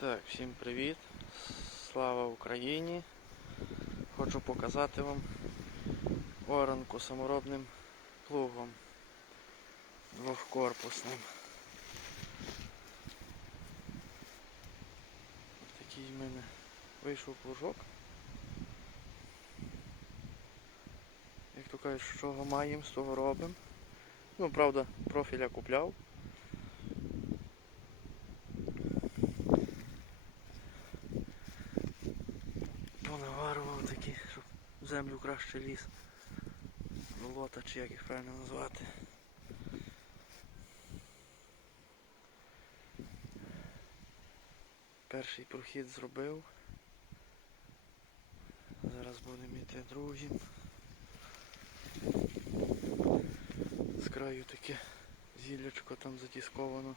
Так, всім привіт. Слава Україні. Хочу показати вам оранку саморобним плугом двохкорпусним. Такий в мене вийшов плужок. Як то кажуть, з чого маємо, з того робимо. Ну, правда, профіля купляв. Землю краще ліз. Болота чи як їх правильно назвати. Перший прохід зробив. Зараз будемо йти другим. З краю таке зіллячко там затісковано.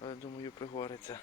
Але думаю пригориться.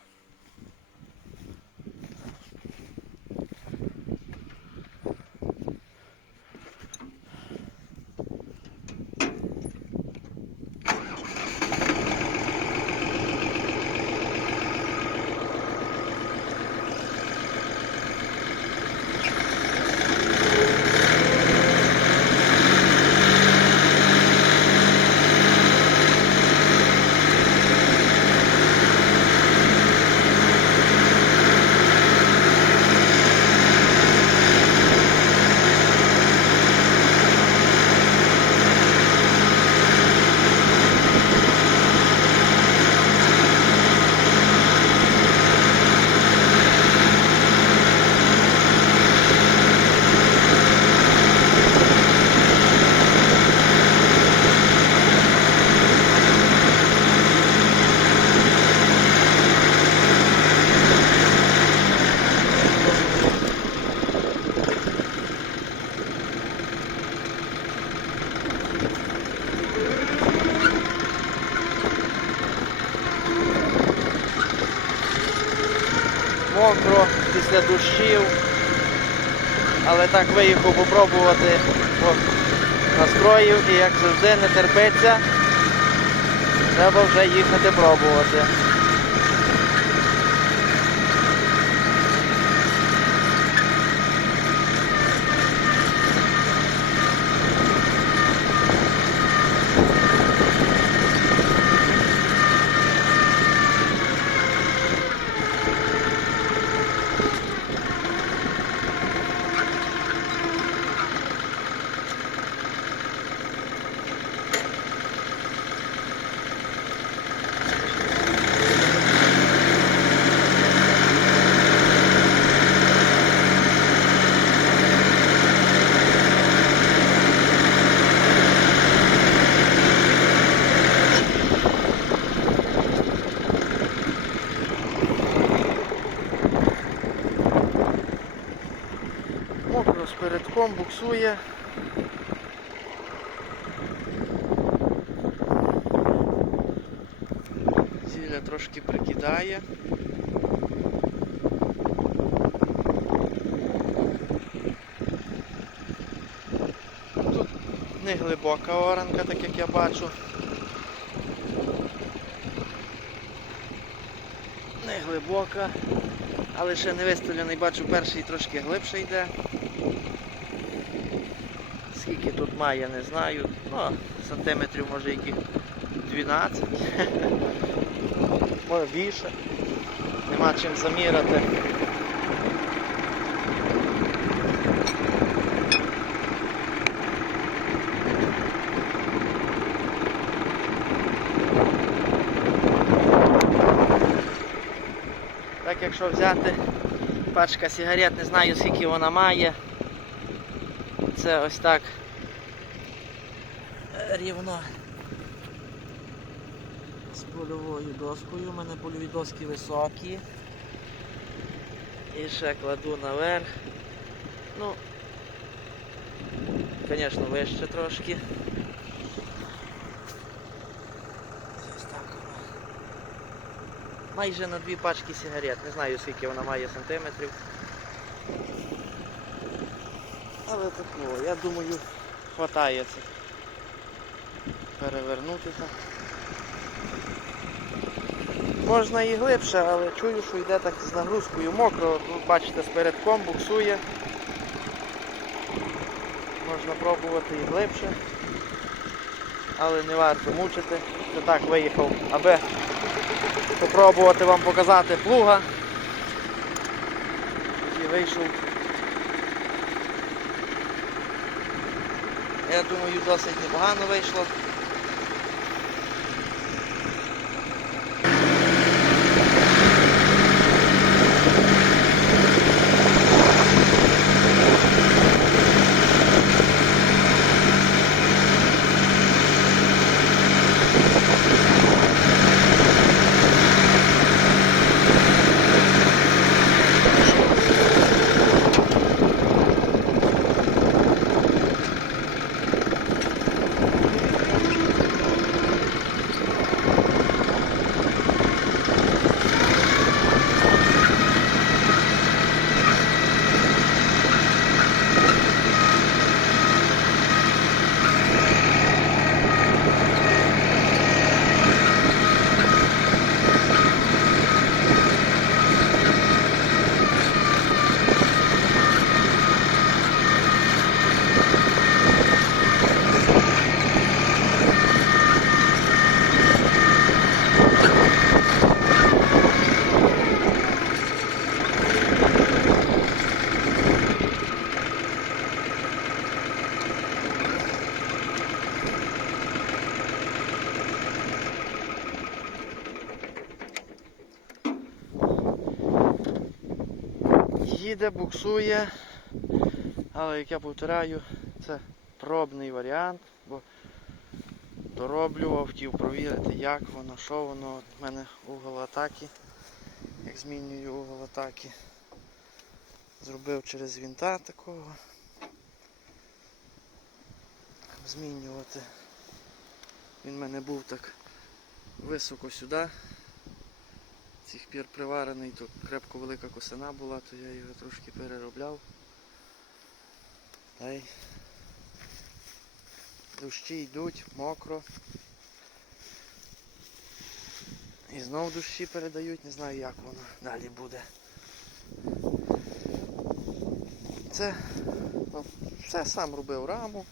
Мокро після дощів. Але так виїхав попробувати, бо настроїв і як завжди не терпиться. Треба вже їхати пробувати. Мокро з передком буксує. Зілля трошки прикидає. Тут не глибока оранка, так як я бачу. Не глибока, але ще не виставлений, бачу, перший трошки глибше йде. Скільки тут має, не знаю. Ну, сантиметрів може яких 12. Може більше. Нема чим заміряти. Так, якщо взяти пачка сигарет, не знаю скільки вона має. Це ось так рівно з польовою доскою. У мене польові доски високі. І ще кладу наверх. Ну, звісно, вище трошки. Так. Майже на дві пачки сигарет. Не знаю скільки вона має сантиметрів. Але такого, я думаю, хватає це. Перевернути так. Можна і глибше, але чую, що йде так з нагрузкою мокро. Тут бачите, спередком буксує. Можна пробувати і глибше. Але не варто мучити. Це так виїхав, аби попробувати вам показати плуга. який вийшов. Я думаю, досить непогано вийшло. Їде, буксує. Але як я повторяю, це пробний варіант, бо дороблював, хотів провірити, як воно, що воно. В мене угол атаки. Як змінюю угол атаки. Зробив через вінта такого. Змінювати. Він в мене був так високо сюди. Цих пір приварений, то крепко велика косина була, то я його трошки переробляв. Та дощі йдуть, мокро. І знов дощі передають, не знаю як воно далі буде. Це ну, все сам робив раму,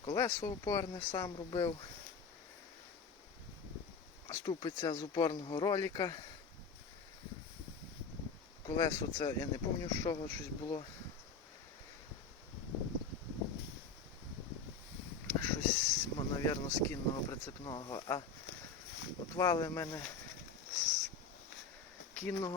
колесо опорне сам робив. Ступиця з опорного роліка. Колесо це я не пам'ятаю з чого щось було. Щось, мабуть, з кінного прицепного, а отвали в мене з кінного